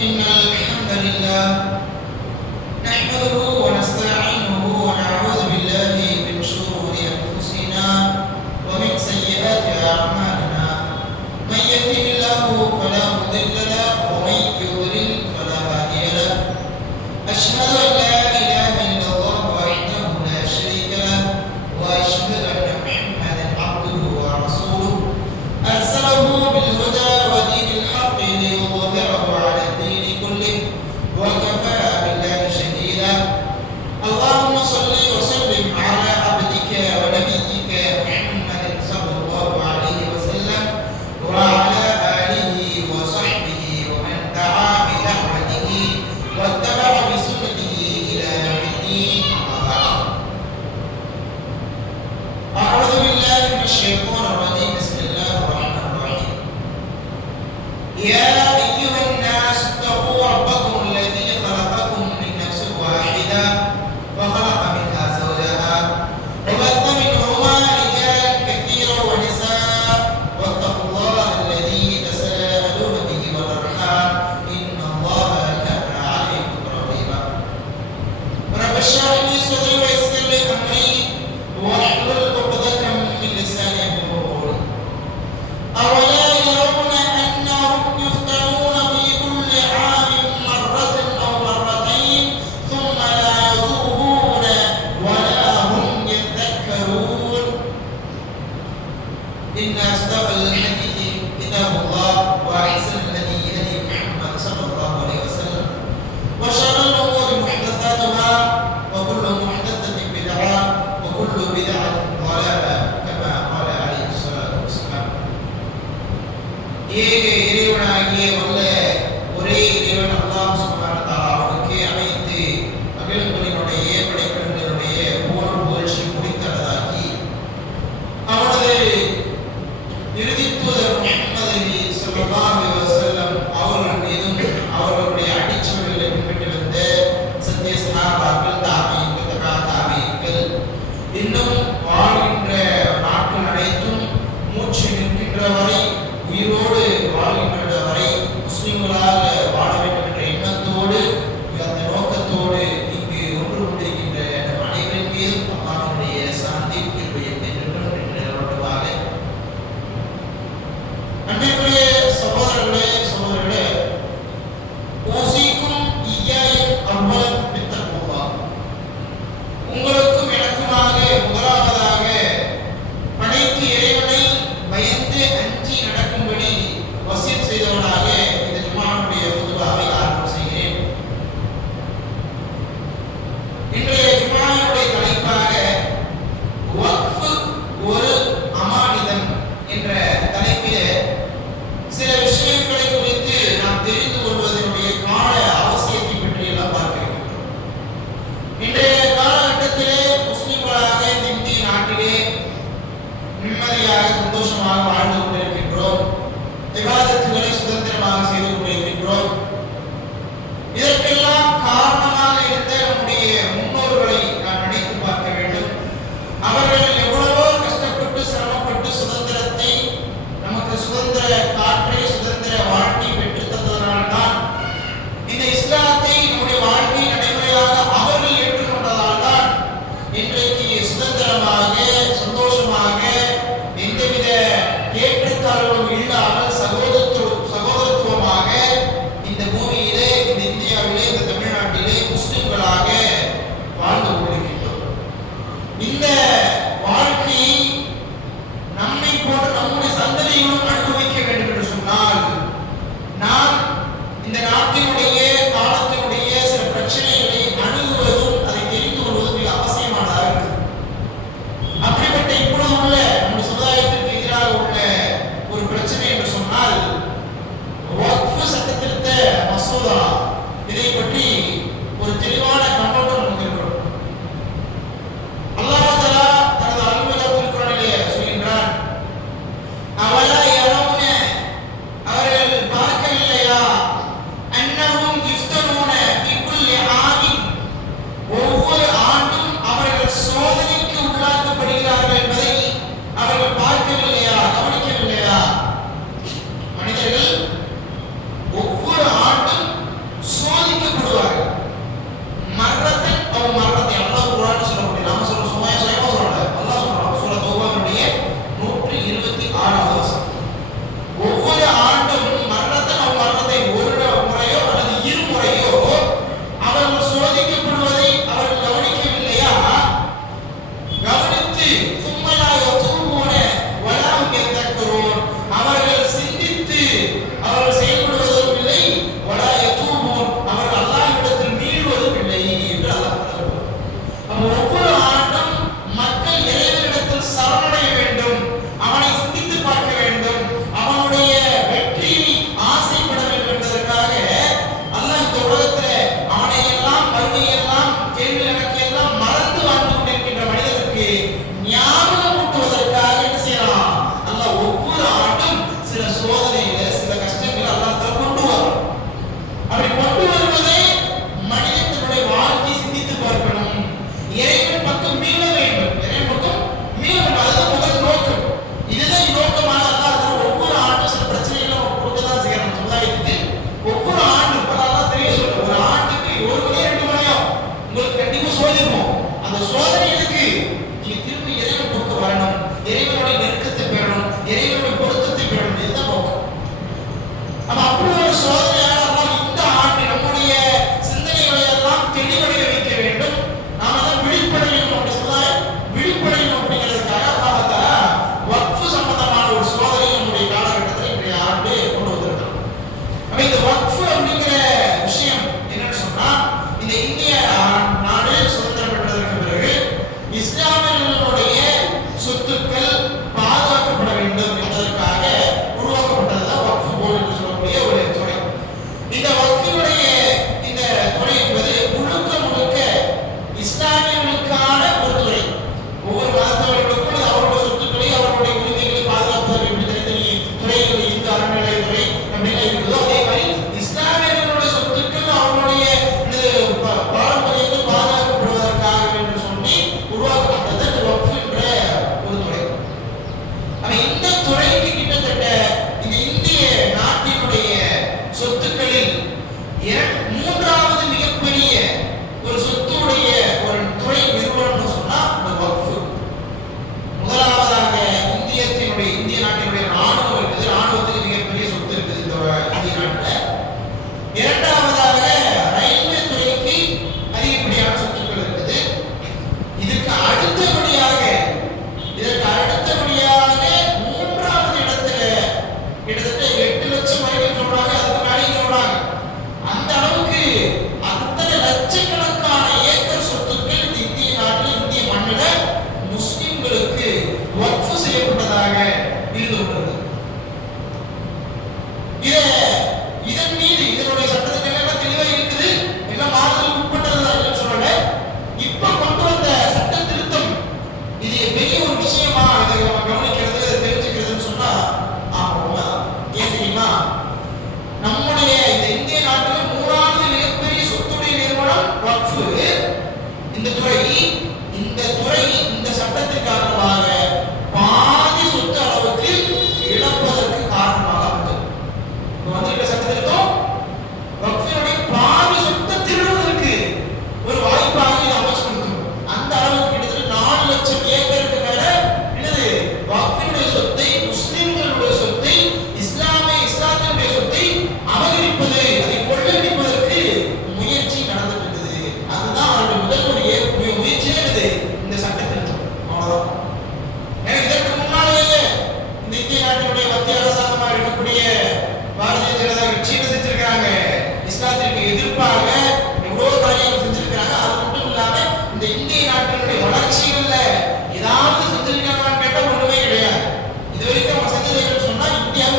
إن الحمد لله نحمده ونستعينه ونعوذ بالله من شرور أنفسنا ومن سيئات أعمالنا من يهده الله فلا مضل له ومن يضلل فلا هادي له أشهد أن لا إله إلا الله وحده لا شريك له وأشهد أن محمدا عبده ورسوله أرسله بالهدى ودين الحق ليظهره على الدين كله وكفى بالله شهيدا. اللهم صل وسلم على عبدك ونبيك محمد صلى الله عليه وسلم وعلى آله وصحبه ومن دعا بدعوته واتبع بسنته ஏக இறைவனாகிய வல்ல ஒரே இறைவன் அல்லாஹ் சுப்ஹானஹு வ தஆலா அவனுக்கே அனைத்து அகிலங்களினுடைய படைப்பினங்களுடைய புகழ் புகழ்ச்சி முடித்தனதாக்கி அவனது இறுதி தூதர் முஹம்மது ஸல்லல்லாஹு அலைஹி வஸல்லம் அவர்கள் மீதும் அவர்களுடைய அடிச்சுவடுகளை பின்பற்றி வந்த சத்திய சஹாபாக்கள் தாபீன்கள் தபா தாபீன்கள் இன்னும் வாழ்கின்ற நாட்கள் அனைத்தும் மூச்சு நிற்கின்ற வரை உயிரோடு வாழ்கின்ற வரை முஸ்லிம்களாக வாழ வேண்டும் என்ற எண்ணத்தோடு அந்த நோக்கத்தோடு இங்கு ஒன்று கொண்டிருக்கின்ற நம் அனைவரின் மீதும் அல்லாஹ்வுடைய சாந்தி கிருபை என்றென்றும் நின்றவர்களாக. அன்பிற்குரிய சகோதரர்களே ஓசிக்கும் இய்யாயின் அவ்வளவு பித்தக்குவா உங்களுக்கும் எனக்குமாக முதலாவதாக படைத்து இறைவனை பயந்து அஞ்சி நடக்கும்படி வசியத் செய்தவனாக இந்த ஜும்ஆவுடைய குதுபாவை ஆரம்பம் செய்கிறேன். இன்றைய ஜும்ஆவுடைய தலைப்பாக வக்ஃப் ஒரு அமானிதம் என்ற தலைப்பிலே சில விஷயங்களை குறித்து நாம் தெரிந்து கொள்வதனுடைய கால அவசியத்தை பற்றி எல்லாம் பார்க்க இருக்கின்றோம். இன்றைய காலகட்டத்திலே முஸ்லிம்களாக இந்த இந்திய நாட்டிலே நிம்மதியாக சந்தோஷமாக வாழ்ந்து கொண்டிருக்கின்றோம். இபாதத்துகளை சுதந்திரமாக செய்து கொண்டிருக்கின்றோம். இதற்கெல்லாம் காரணமாக இருந்த நம்முடைய முன்னோர்களை நாம் நினைத்து பார்க்க வேண்டும். அவர்கள் எவ்வளவோ கஷ்டப்பட்டு சிரமப்பட்டு சுதந்திரத்தை நமக்கு சுதந்திர காற்றை சுதந்திர வாழ்க்கை பெற்றுத் தந்ததனால்தான் இந்த இஸ்லாத்தை நம்முடைய வாழ்க்கை நடைமுறையாக அவர்கள் ஏற்றுக்கொண்டதால் தான் இன்றைக்கு சுதந்திரமாக சந்தோஷமாக எந்தவித ஏற்றத்தாழ்வும் இல்லாமல் சகோதரத்துவமாக இந்த பூமியிலே இந்த இந்தியாவிலே இந்த தமிழ்நாட்டிலே முஸ்லிம்களாக வாழ்ந்து கொண்டிருக்கின்றோம். இந்த வாழ்க்கையை நம்மை போன்ற நம்முடைய சந்ததிகளும் அனுபவிக்க வேண்டும் என்று சொன்னால் நாம் இந்த நாட்டினுடைய காலத்தினுடைய சில பிரச்சனைகளை அணுகுவதும் அதை தெரிந்து கொள்வதும் மிக அவசியமானதாக இருக்கு. அப்படிப்பட்ட இப்பொழுது உள்ள நம்முடைய சமுதாயத்திற்கு எதிராக உள்ள ஒரு பிரச்சனை என்று சொன்னால் வக்ஃப் சட்டத்திருத்த மசோதா. இதை பற்றி ஒரு தெளிவான கண்ணோட்டம் நமக்கு இருக்கிறோம். அல்லாஹ் தஆலா தனது அருள்மிகு திருக்குர்ஆனிலே சொல்கின்றான், அவலா யரவுன அவர்கள் பார்க்கவில்லையா அன்னஹும் யுஃப்தனூன ஃபீ குல்லி ஆமின் ஒவ்வொரு ஆண்டும் அவர்கள் சோதனைக்கு உள்ளாக்கப்படுகிறார்கள் என்பதை அவர்கள் பார்க்கவில்லையா கவனிக்கவில்லையா? மனிதர்கள் ஒவ்வொரு ஆண்டும் சோதிக்கப்பட அப்படின்னா இருக்குதோ அதே மாதிரி இஸ்லாமியர்களுடைய சொத்துக்கள் அவங்களுடைய பாரம்பரியங்கள் பாதுகாக்கப்படுவதற்காக என்று சொல்லி உருவாக்கப்பட்டது இந்த வக்ஃப் என்ற ஒரு துறை. ஆனா இந்த துறைக்கு கிட்டத்தட்ட இந்த இந்திய நாட்டினுடைய சொத்துக்களில் மூன்றாவது மிகப்பெரிய ஒரு சொத்துடைய ஒரு துறை நிறுவனம் சொன்னா இந்த வக்ஃப். முதலாவதாக இந்திய நாட்டினுடைய ராணுவம் இருக்குது. ராணுவத்துக்கு மிகப்பெரிய சொத்து இருக்குது இந்த இந்திய நாட்டில். இரண்டாவதாக ரயில்வே துறைக்கு அதிகப்படியான சொத்துக்கள் இருக்குது. இதற்கு அடுத்தபடியாக மூன்றாவது இடத்துல கிட்டத்தட்ட 8 லட்சம் வரைக்கும் சொல்றாங்க, அதுக்கு மேலேயும் சொல்றாங்க. அந்த அளவுக்கு அத்தனை லட்சக்கணக்கான ஏக்கர் சொத்துக்கள் இந்த இந்திய நாட்டில் இந்திய மண்ணில் முஸ்லிம்களுக்கு வக்ஃப் செய்யப்பட்டதாக இருந்து கொண்டது. இதன் மீது இதனுடைய சட்டத்திட்டங்கள் எல்லாம் தெளிவாக இருக்குது. எல்லாம் மாறுதலுக்கு உட்பட்டது சொல்லல. இப்ப கொண்டு வந்த சட்ட திருத்தம் இது பெரிய ஒரு விஷயமா இதை நம்ம கவனிக்கிறது, இதை தெரிஞ்சுக்கிறதுன்னு சொன்னா ஏன் தெரியுமா? நம்முடைய இந்த இந்திய நாட்டில் மூணாவது மிகப்பெரிய சொத்துடைய நிறுவனம் வக்ஃப். இந்த துறை இந்த சட்டத்தின் காரணமாக பாதி சொத்து அளவுக்கு இழப்பதற்கு காரணமாக அமைந்தது. வந்திருக்க சட்டத்திற்கும் வக்ஃபினுடைய பாதி சொத்தை திருடுவதற்கு ஒரு வாய்ப்பாக இது அமைச்சு கொடுத்தோம். அந்த அளவுக்கு கிட்டத்தட்ட 4 லட்சம் ஏக்கருக்கு மேல என்னது வக்ஃபினுடைய சொத்தை, முஸ்லிம்களுடைய சொத்தை, இஸ்லாத்தினுடைய சொத்தை அபகரிப்பது, அதை கொள்ளையடிப்பதற்கு முயற்சி நடந்துட்டு இருக்குது. அதுதான் அவருடைய முதல் ஒரு முயற்சியே இருக்குது இந்த சட்டத்திருத்தம். அவ்வளவுதான். இதற்கு முன்னாலேயே இந்த இந்திய நாட்டினுடைய மத்திய அரசாங்கமாக இருக்கக்கூடிய பாரதிய ஜனதா கட்சி என்ன செஞ்சிருக்காங்க? இஸ்லாத்திற்கு எதிர்ப்பாக எவ்வளவு காரியங்கள் செஞ்சிருக்காங்க. அது மட்டும் இல்லாம இந்த இந்திய நாட்டினுடைய வளர்ச்சிகள்ல ஏதாவது செஞ்சிருக்காங்கன்னு கேட்டா ஒண்ணுமே கிடையாது. இது வரைக்கும் அவங்க செஞ்சதுன்னு சொன்னா இந்தியாவை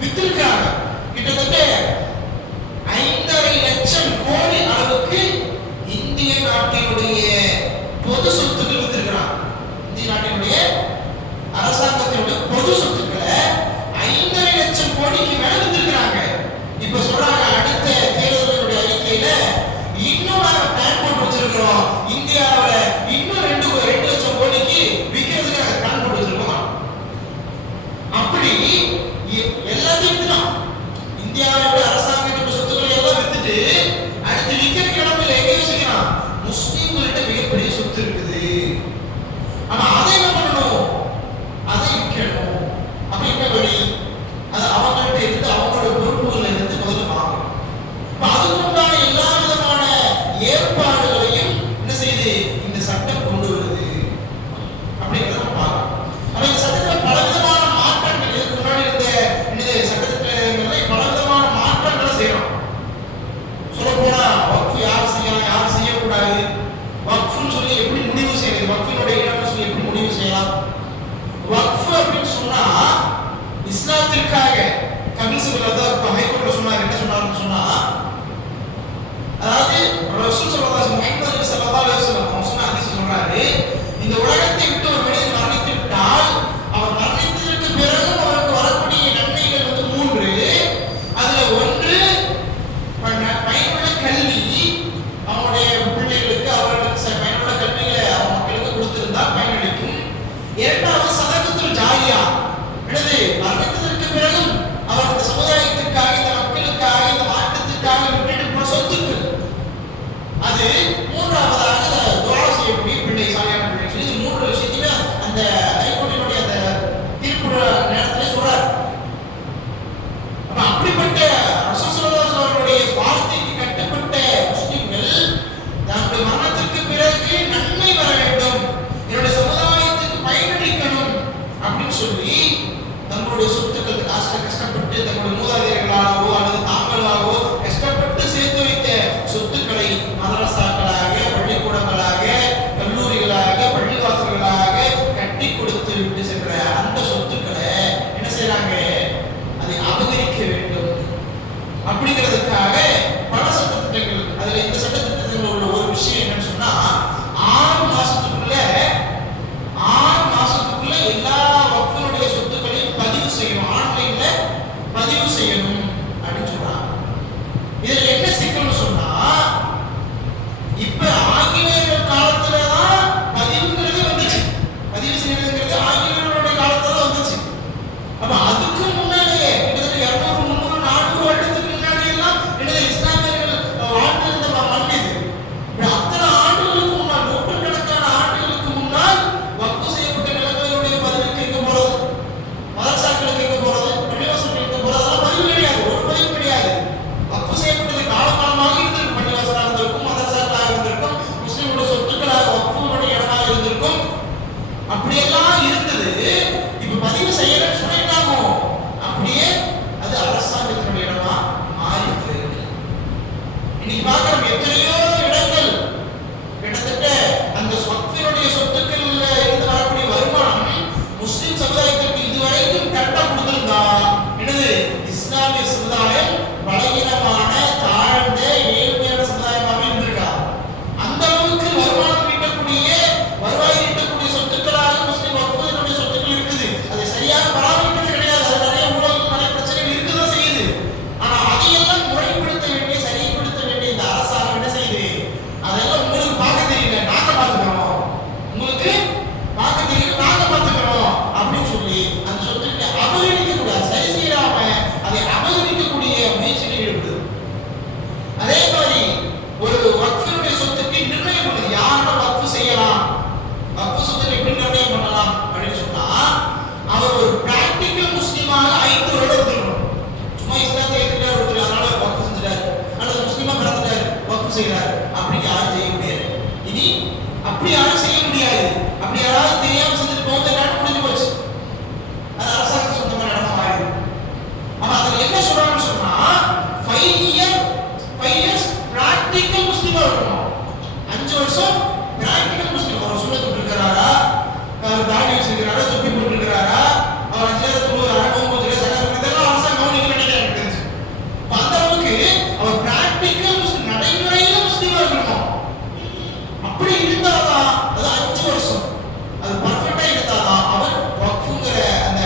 வித்திருக்காங்க. கிட்டத்தட்ட 5.5 லட்சம் கோடி அளவுக்கு இந்திய நாட்டினுடைய பொது சொத்துக்கள் வித்திருக்கிறாங்க. இந்திய நாட்டினுடைய அரசாங்கத்தினுடைய பொது சொத்துக்களை 5.5 லட்சம் கோடிக்கு மேல வித்திருக்கிறாங்க. இப்ப சொல்றாங்க அடுத்த தேர்தலுடைய அறிக்கையில இன்னும் நாங்க பிளான் போட்டு வச்சிருக்கிறோம், இந்தியாவில இன்னும் 2 லட்சம் கோடிக்கு விற்கிறதுக்கு நாங்க பிளான் போட்டு வச்சிருக்கோம். அப்படி எல்லாத்தையும் வித்துட்டோம். இந்தியாவுடைய அரசாங்கத்தினுடைய சொத்துக்களை எல்லாம் வித்துட்டு அடுத்து விற்கிறதுக்கு இடம் இல்லை. எங்க யோசிக்கிறான்? முஸ்லீம்கள்ட்ட மிகப்பெரிய சொத்து இருக்குது. ஆனா அதை என்ன பண்ணணும்? அதை விற்கணும். அப்ப என்ன வழி? அது அவங்கள்ட்ட இருந்து அவங்களோட பொறுப்புகள்ல இருந்து முதல்ல வாங்கணும். அதுக்கு உண்டான எல்லா விதமான ஏற்பாடுகளையும் என்ன செய்து இந்த சட்டம் கொண்டு வருது அப்படிங்கிறத நம்ம பார்க்கணும். ஆனா இந்த சட்டத்தில் பலவிதமான மாற்றங்கள் இதுக்கு முன்னாடி இருந்த சட்டத்திட்டங்கள்ல பலவிதமான மாற்றங்களை செய்யறோம். சொல்ல போனா வக்ஃப் யார் செய்யலாம், யார் செய்யக்கூடாது, வக்ஃப்னு சொல்லி எப்படி முடிவு செய்யறது, வக்ஃபினுடைய இடம்னு சொல்லி எப்படி முடிவு செய்யலாம். வக்ஃப் அப்படின்னு சொன்னா இஸ்லாத்திற்காக கமிஷன் தான் ஹைகோர்ட்ல சொன்னாங்க. என்ன சொன்னாங்கன்னு சொன்னா, அதாவது ரசூல் முஹம்மது ஸல்லல்லாஹு அலைஹி வஸல்லம் அவங்க சொன்ன ஹதீஸ் சொல்றாரு, இந்த உலகத்தை விட்டு ஒரு மனிதன் மரணித்து விட்டால் அவர் மரணித்ததற்கு பிறகு அவருக்கு வரக்கூடிய நன்மைகள் 3. அதுல ஒன்று பயனுள்ள கல்வி, அவனுடைய பிள்ளைகளுக்கு அவர்களுக்கு பயனுள்ள கல்விகளை அவங்க மக்களுக்கு கொடுத்திருந்தா பயனளிக்கும். இரண்டாவது சதகத்துல் ஜாரியா, என்னது மரணித்ததற்கு பிறகும் அவர் இந்த சமுதாயத்திற்காக, இந்த மக்களுக்காக, இந்த மாற்றத்திற்காக விட்டுட்டு போன சொத்துக்கள். அது மூன்றாவதாக துஆ செய்யக்கூடிய பிள்ளை, சாலியான பிள்ளை. இது 3 விஷயத்தையுமே அந்த ஹைகோர்ட்டினுடைய அந்த தீர்ப்பு நேரத்திலே சொல்றார். அப்ப அப்படிப்பட்ட ரசூல் ஸல்லல்லாஹு அலைஹி வஸல்லம் வார்த்தைக்கு கட்டுப்பட்ட முஸ்லிம்கள் தன்னுடைய மரணத்திற்கு பிறகு நன்மை வர வேண்டும், என்னுடைய சமுதாயத்துக்கு பயனளிக்கணும் அப்படின்னு சொல்லி தங்களுடைய சொத்துக்கள் கஷ்டப்பட்டு தங்களுடைய மூதாதையர்களாகவோ அல்லது தாங்களாகவோ கஷ்டப்பட்டு சேர்த்து வைத்த சொத்துக்களை மதரசாக்களாக, பள்ளிக்கூடங்களாக, கல்லூரிகளாக, பள்ளிவாசல்களாக கட்டி கொடுத்து விட்டு சென்ற அந்த சொத்துக்களை என்ன செய்யறாங்க? அதை அபகரிக்க வேண்டும் அப்படிங்கிறதுக்காக பல சட்டத்திட்டங்கள். அதுல இந்த சட்டத்திட்டத்தில் உள்ள ஒரு விஷயம் என்னன்னு சொன்னா, 6 மாசத்துக்குள்ள எல்லா வக்ஃபினுடைய சொத்துக்களையும் பதிவு செய்யணும். ஆன்லைன் செய்யணும் அப்படின்னு சொல்றாங்க. இதுல என்ன சிக்கல்னு சொன்னா, இப்ப ஆங்கிலேயர் காலத்துலதான் பதிவுங்கிறது வந்துச்சு. பதிவு செய்யறதுங்கிறது ஆங்கிலேயருடைய காலத்துல தான் வந்துச்சு. அப்ப அதுக்கு முன்னாடியே கிட்டத்தட்ட 200, 300, 400 வருடத்துக்கு முன்னாடி எல்லாம் என்னது இஸ்லாமியர்கள் வாழ்ந்திருந்த மண் இது. அத்தனை ஆண்டுகளுக்கு முன்னால், நூற்றுக்கணக்கான ஆண்டுகளுக்கு முன்னால் வக்ஃப் செய்யப்பட்ட நிலங்களுடைய பதிவுக்கு எங்க போறது, மதரசாக்களுக்கு எங்க போறது, பள்ளிவாசலுக்கு எங்க போறது, அதெல்லாம் பதிவு கிடையாது. ஒரு பதிவு கிடையாது. வக்ஃப் செய்யப்பட்டது காலகாலமாக இருந்திருக்கும். பள்ளிவாசலாக இருந்திருக்கும், மதரசாக்களாக இருந்திருக்கும், முஸ்லிம்களுடைய சொத்துக்களாக வக்ஃபுடைய இடமாக இருந்திருக்கும். அப்படியெல்லாம் இருந்தது. இப்ப பதிவு செய்யலன்னு சொன்னா என்ன ஆகும்? அப்படியே அது அரசாங்கத்தினுடைய இடமா மாறிடுது. இன்னைக்கு பார்க்கிறோம் எத்தனையோ இடங்கள் கிட்டத்தட்ட அந்த வக்ஃபினுடைய சொத்துக்கள்ல இருந்து வரக்கூடிய வருமானம் முஸ்லிம் சமுதாயத்திற்கு இதுவரைக்கும் கரெக்டா கொடுத்திருந்தா என்னது இஸ்லாமிய சமுதாயம் பலகீனமான தாழ்ந்த ஏழ்மையான சமுதாயமாக இருந்திருக்கா. அந்த அளவுக்கு வருமானம் ஈட்டக்கூடிய வருவாய் ஈட்டக்கூடிய சொத்துக்களாக முஸ்லிம் வக்ஃபினுடைய சொத்துக்கள் இருக்குது. அதை சரியாக பராமரிக்கிறது கிடையாது. அது நிறைய ஊழல், நிறைய பிரச்சனைகள் இருக்குதான் செய்யுது. ஆனா அதையெல்லாம் முறைப்படுத்த வேண்டிய, சரிப்படுத்த வேண்டிய இந்த அரசாங்கம் என்ன செய்யுது? அதெல்லாம் உங்களுக்கு பார்க்க தெரியல, நாங்க பார்த்துக்கிறோம். உங்களுக்கு பார்க்க தெரியல, நாங்க பார்த்துக்கிறோம் அப்படின்னு சொல்லி அந்த சொத்துக்களை அபகரிக்க கூடாது, சரி செய்யாம அதை அபகரிக்கக்கூடிய முயற்சியில் ஈடுபடுது. அதே மாதிரி ஒரு வக்ஃபினுடைய சொத்துக்கு நிர்ணயம் பண்ணுது. யாரும் வக்ஃப் செய்யலாம், வக்ஃப் சொத்துக்கு எப்படி நிர்ணயம் பண்ணலாம் அப்படின்னு சொன்னா, அவர் ஒரு பிராக்டிக்கல் முஸ்லிமாக 5 வருடம் இருக்கணும். சும்மா இஸ்லாத்தை ஏற்றுக்கிட்டார் ஒருத்தர், அதனால வக்ஃப் செஞ்சுட்டாரு, அல்லது முஸ்லிமா பிறந்துட்டாரு வக்ஃப் செய்யறாரு, அப்படி யாரும் செய்ய முடியாது. இனி அப்படி யாரும் செய்ய முடியாது. அப்படி யாராவது தெரியாம செஞ்சுட்டு போகிறது நாட்டு முடிஞ்சு போச்சு. அது அரசாங்க சொந்தமான இடமா மாறிடும். ஆனா அதுல என்ன சொல்றாங்கன்னு சொன்னா 5 இயர்ஸ் பிராக்டிக்கல் முஸ்லிமா இருக்கணும். 5 வருஷம் பிராக்டிக்கல் முஸ்லிம். அவர் சுன்னத்து இருக்கிறாரா, அவர் தாடி வச்சிருக்கிறாரா, தொப்பி போட்டுருக்கிறாரா, அவர் 5 நேரம் தொழுகிறாரா, நோன்பு வச்சிருக்காரா, சக்கரை இதெல்லாம் அரசாங்கம் கவனிக்க வேண்டியது எனக்கு தெரிஞ்சு. அந்த அளவுக்கு அவர் பிராக்டிக்கல் முஸ்லிம், நடைமுறையில முஸ்லிமா இருக்கணும். அப்படி இருந்தாதான் அது 5 வருஷம் அது பர்ஃபெக்டா இருந்தாதான் அவர் வக்ஃப்ங்கிற அந்த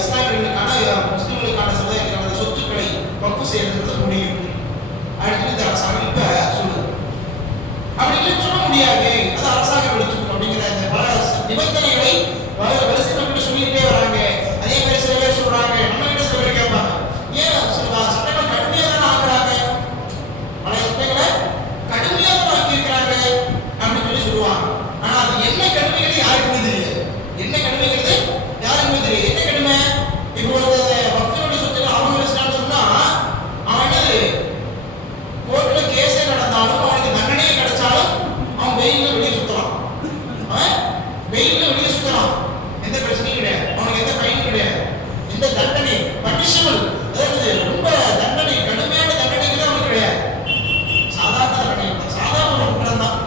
இஸ்லாமியர்களுக்கான முஸ்லிம்களுக்கான சமுதாயத்திற்கான சொத்துக்களை வக்ஃப் செய்யறது முடியும் அப்படின்னு இந்த அரசாங்கம் இப்ப சொல்லுது. அப்படி இல்லைன்னு சொல்ல முடியாது, அது அரசாங்கம் எடுத்துக்கணும் அப்படிங்கிற இந்த பல நிபந்தனைகளை வரிசை நம்மகிட்ட சொல்லிக்கிட்டே வராங்க. அதே மாதிரி சில பேர் சொல்றாங்க, நம்ம கிட்ட சில பேர் கேட்பாங்க, ஏன் சில சட்டங்கள் கடுமையாக தானே ஆக்குறாங்க, பல சட்டங்களை கடுமையாக தான் ஆக்கியிருக்கிறாங்க அப்படின்னு சொல்லி சொல்லுவாங்க. ஆனா அது என்ன கடுமைகள் யாருக்குமே தெரியாது. என்ன கடுமைங்கிறது யாருக்குமே தெரியாது. என்ன கடுமை? இப்போ ஒரு வக்ஃபினுடைய சொத்துக்கள் அபகரிச்சிட்டான்னு சொன்னா அவன் என்னது கோர்ட்ல கேஸே நடந்தாலும் அவனுக்கு தண்டனையே கிடைச்சாலும் அவன் வெயில்ல வெளியே சுத்தலாம். அவன் வெயில்ல வெளியே சுத்தலாம், எந்த பிரச்சனையும் கிடையாது. அவனுக்கு எந்த ஃபைனும் கிடையாது, எந்த தண்டனை பனிஷபிள், அதாவது ரொம்ப தண்டனை கடுமையான தண்டனைகள் அவனுக்கு கிடையாது. சாதாரண தண்டனை, சாதாரண ஒரு குற்றம் தான்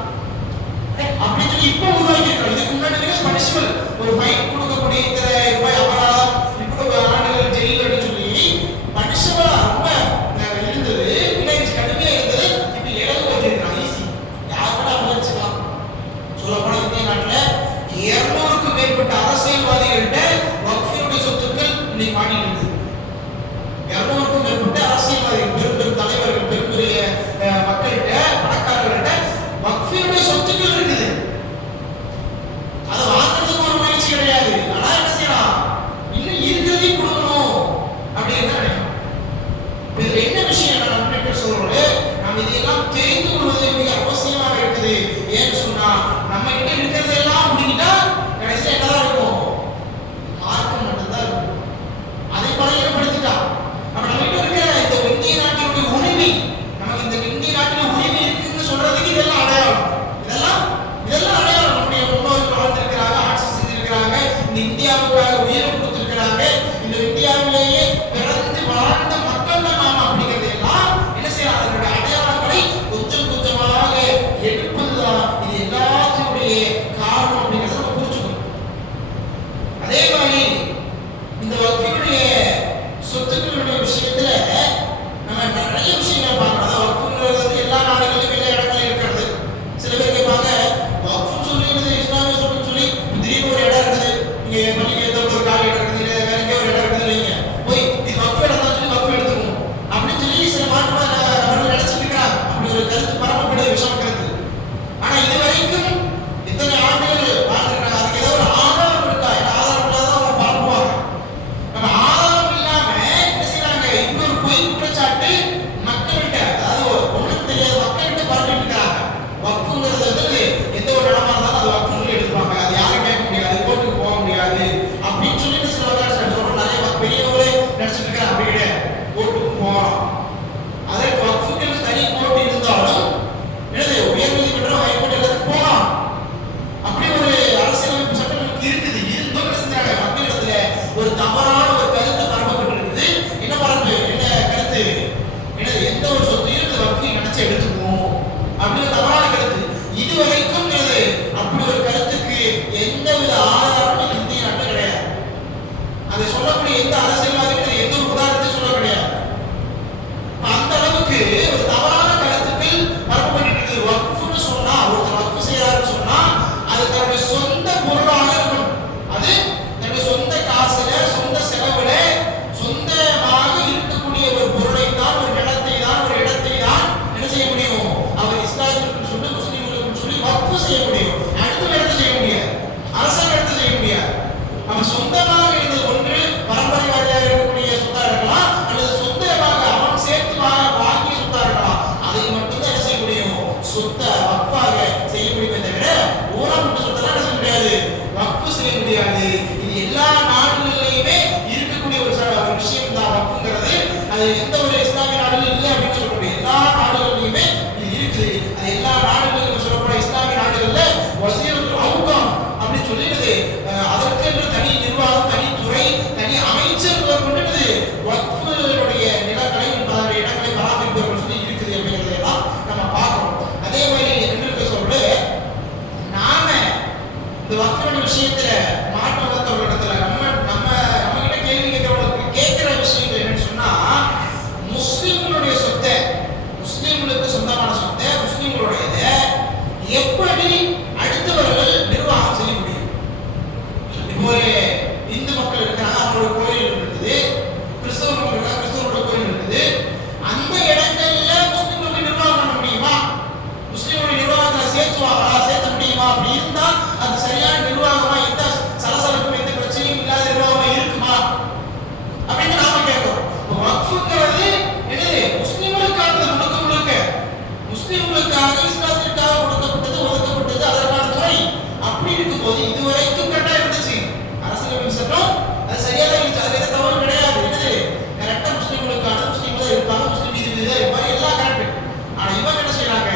அப்படின்னு சொல்லி இப்போ உருவாக்கியிருக்கிறோம். இதுக்கு முன்னாடி பனிஷபிள், ஒரு ஃபைன் கொடுக்கக்கூடிய இத்தனை ரூபாய் அபராதம், இவ்வளவு ஆண்டுகள் ஜெயில் அப்படின்னு சொல்லி பனிஷபிளா ரொம்ப இருந்தது. பின்னாடி கடுமையா இருந்தது. இப்ப இலவு வச்சிருக்காங்க, ஈஸி, யார் கூட அபகரிச்சுக்கலாம். சொல்லப்போனா இந்திய நாட்டுல 200க்கும் மேற்பட்ட அரசியல்வாதிகள்கிட்ட வக்ஃபினுடைய சொத்துக்கள் இன்னைக்கு மாட்டிட்டு இருக்குது. 200க்கும் மேற்பட்ட அரசியல்வாதிகள், பெரும் பெரும் தலைவர்கள், பெரும் பெரிய மக்கள்கிட்ட, பணக்காரர்கள்ட்ட வக்ஃபினுடைய சொத்துக்கள் இருக்குது. அதை வாங்குறதுக்கு ஒரு முயற்சி கிடையாது. ஆனா என்ன செய்யலாம், இன்னும் இருக்கிறதையும் கொடுக்கணும் அப்படின்னு தான் நினைக்கணும். இதுல என்ன விஷயம் நம்ம சொல்றோம், நம்ம இதெல்லாம் தெரிந்து கொள்வது மிக அவசியமாக இருக்குது. ஏன்னு சொன்னா நம்ம கிட்ட இருக்கிறதெல்லாம் முடிக்கிட்டா கடைசியா என்னதான் இருக்கும், மார்க்கம் மட்டும்தான் இருக்கும். அதை வரக்கூடிய எந்த அரசியல்வாதிகளும் எந்த ஒரு உதாரணத்தை சொல்ல கிடையாது. அந்த அளவுக்கு ஒரு தவறான கருத்துக்கள் பரப்பப்பட்டு இருக்குது. வக்ஃப்னு சொன்னா, ஒருத்தர் வக்ஃப் செய்யறாருன்னு சொன்னா அது தன்னுடைய சொந்த பொருளாக இருக்கணும். அது தன்னுடைய சொந்த காசுல, சொந்த செலவுல, சொந்தமாக இருக்கக்கூடிய ஒரு பொருளை தான், ஒரு நிலத்தை தான், ஒரு இடத்தை தான் என்ன செய்ய முடியும்? அவர் இஸ்லாத்திற்கு சொல்லி, முஸ்லிம்களுக்கு சொல்லி வக்ஃப் செய்ய முடியும். அடுத்த இடத்தை செய்ய முடியாது, அரசாங்க இடத்தை செய்ய முடியாது. அவன் சொந்தமாக இருந்தது ஒன்று பரம்பரை வாரியாக இருக்கக்கூடிய சொத்தா இருக்கலாம், அல்லது சொந்தமாக அவன் சேர்த்து வாங்கிய சொத்தா இருக்கலாம். அதை மட்டும்தான் என்ன செய்ய முடியும்? சொத்த வக்ஃபாக செய்ய முடியுமே தவிர ஊரா மட்டும் சொத்தெல்லாம் என்ன செய்ய முடியாது, வக்ஃப் செய்ய முடியாது. இது எல்லா நாடுகளிலுமே இருக்கக்கூடிய ஒரு விஷயம் தான் வக்ஃப்ங்கிறது. அது எந்த ஒரு இஸ்லாமிய நாடுகளும் இல்லை அப்படின்னு சொல்லக்கூடிய எல்லா நாடுகளிலுமே இது இருக்குது. அது எல்லா நாடுகளிலும் சொல்லக்கூடிய இஸ்லாமிய நாடுகள்ல வஸீரத்துல் அவுகாஃப் அப்படின்னு சொல்லிடுது. அதற்கு தனி நிர்வாகம், தனி துறை, தனி அமைச்சர் கொண்டுடுது வக்ஃபுடைய நிலங்களை, அதனுடைய இடங்களை பராமரிப்பவர்கள் சொல்லி இருக்குது அப்படிங்கிறதெல்லாம் நம்ம பார்க்கணும். அதே மாதிரி என்ன சொல்ற, நாம இந்த வக்ஃபுடைய விஷயத்துல மாற்றம் வந்தவர்களிடத்துல நம்ம கிட்ட கேள்வி கேட்கிறவங்களுக்கு கேட்கிற விஷயங்கள் என்னன்னு சொன்னா, முஸ்லிம்களுடைய சொத்தை, முஸ்லிம்களுக்கு சொந்தமான சொத்தை, முஸ்லிம்களுடைய எப்படி அடுத்தவர்கள் நிர்வாகம் செய்ய முடியும்? இப்போ ஒரு இந்து மக்கள் இருக்கிறாங்க, அவங்களோட கோயில் இருக்குது, கிறிஸ்தவ மக்கள் இருக்காங்க, கிறிஸ்தவரோட கோயில் இருக்குது. அந்த இடங்கள்ல முஸ்லிம்களுக்கு நிர்வாகம் பண்ண முடியுமா? முஸ்லிம்களுடைய நிர்வாகத்தில் சேர்த்த முடியுமா? அப்படி இருந்தா அது சரியான நிர்வாகமா, எந்த சலசலப்பும் எந்த பிரச்சனையும் இல்லாத நிர்வாகமா இருக்குமா அப்படின்னு நாம கேட்கிறோம். வக்ஃப்ங்கிறது என்னது? முஸ்லிம்களுக்கானது, முழுக்க முஸ்லிம்களுக்காக, இஸ்லாத்திற்காக கொடுக்கப்பட்டது, ஒதுக்கப்பட்டது, அதற்கான துறை. அப்படி இருக்கும்போது இதுவரைக்கும் கரெக்டா இருந்துச்சு அரசியலமைப்பு சட்டம், அது சரியாக இருந்துச்சு, அதுல எந்த தவறும் கிடையாது. என்னது? கரெக்டா முஸ்லிம்களுக்கான, முஸ்லிம் தான் இருப்பாங்க, முஸ்லிம் நீதிபதி தான் இருப்பாங்க, எல்லாம் கரெக்ட். ஆனா இவங்க என்ன செய்யறாங்க?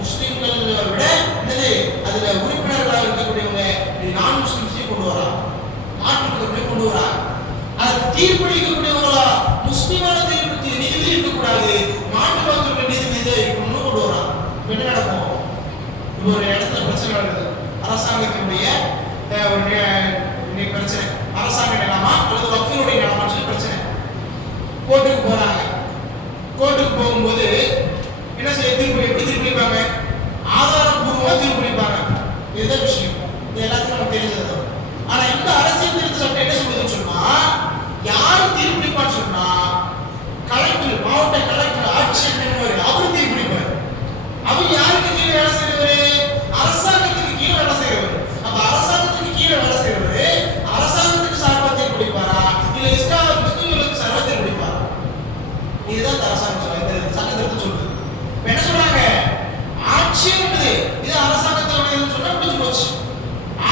முஸ்லிம்களை விட என்னது, அதுல உறுப்பினர்களாக இருக்கக்கூடியவங்க நான் முஸ்லிம்ஸையும் கொண்டு வரா, மாற்றுக்கொண்டு கொண்டு வரா. அது தீர்ப்பளிக்கக்கூடியவங்களா முஸ்லிமான நீதிபதி இருக்கக்கூடாது, மாற்று மதத்திற்கு நீதிபதி தான் இருக்கணும்னு கொண்டு வரா. என்ன நடக்கும்? இப்போ ஒரு இடத்துல பிரச்சனை வருது, அரசாங்கத்தினுடைய ஒரு பிரச்சனை, அரசாங்க நிலமா அல்லது வக்ஃபினுடைய நிலமான்னு சொல்லி பிரச்சனை. கோர்ட்டுக்கு போறாங்க. கோர்ட்டுக்கு போகும்போது என்ன செய்ய, தீர்ப்பு எப்படி தீர்ப்பளிப்பாங்க? ஆதாரப்பூர்வமா தீர்ப்பளிப்பாங்க. இதுதான் விஷயம். இது எல்லாத்துக்கும் நமக்கு தெரிஞ்சது. ஆனா இந்த அரசியல் திருத்த சட்டம் என்ன சொல்லுதுன்னு சொன்னா, யாரு தீர்ப்பளிப்பான்னு சொன்னா கலெக்டர், மாவட்ட கலெக்டர், ஆட்சியர் என்பவர் அவர் தீர்ப்பளிப்பார். அவர் யாருக்கு கீழே வேலை செய்யறவரு? அரசாங்கத்துக்கு கீழே வேலை செய்யறவர். அப்ப அரசாங்கத்துக்கு கீழே வேலை செய்யறவரு அரசாங்கத்துக்கு சார்பா தீர்ப்பளிப்பாரா, இல்ல முஸ்லிம்களுக்கு சார்பா தீர்ப்பளிப்பாரா? இதுதான் அரசாங்கம் சட்டத்திற்கு சொல்லுது. என்ன சொல்றாங்க? ஆட்சியர் இது அரசாங்கத்தினுடைய சொன்னா முடிஞ்சு போச்சு.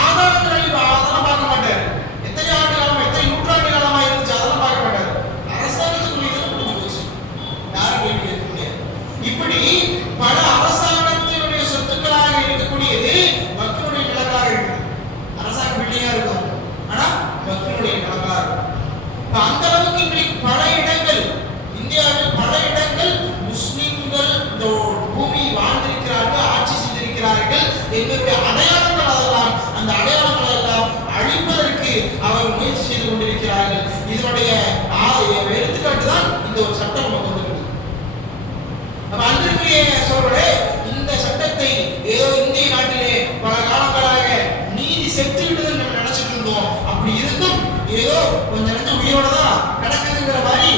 ஆதாரங்கள் அதெல்லாம் பார்க்க மாட்டாரு. எத்தனை ஆண்டு காலமா, எத்தனை நூற்றாண்டு காலமா இருந்துச்சு அதெல்லாம் பார்க்க மாட்டாரு. அரசாங்கத்துக்குள்ள இது முடிஞ்சு போச்சு, யாரும் கேள்வி கேட்க முடியாது. இப்படி பல அரசாங்கத்தினுடைய சொத்துக்களாக இருக்கக்கூடியது வக்ஃபுடைய நிலங்களாக இருக்குது. அரசாங்க பில்டிங்கா இருக்கும், ஆனா வக்ஃபுடைய நிலங்களாக இருக்கும். அந்த அளவுக்கு இப்படி பல இடங்கள், இந்தியாவில் பல இடங்கள் முஸ்லிம்கள் இந்த பூமி வாழ்ந்திருக்கிறார்கள், ஆட்சி செய்திருக்கிறார்கள் எங்களுடைய அடையாளங்கள், அதெல்லாம் அந்த அடையாளங்கள் எல்லாம் அழிப்பதற்கு அவர் முயற்சி செய்து கொண்டிருக்கிறார்கள். இதனுடைய எடுத்துக்காட்டு தான் இந்த ஒரு சட்டம் நமக்கு வந்திருக்கு. அன்றைய சோழரே, இந்த சட்டத்தை ஏதோ இந்திய நாட்டிலே பல காலங்களாக நீதி செத்து விட்டது நம்ம நினைச்சிட்டு இருந்தோம். அப்படி இருந்தும் ஏதோ கொஞ்சம் நெஞ்சம் உயிரோட தான் நடக்குதுங்கிற மாதிரி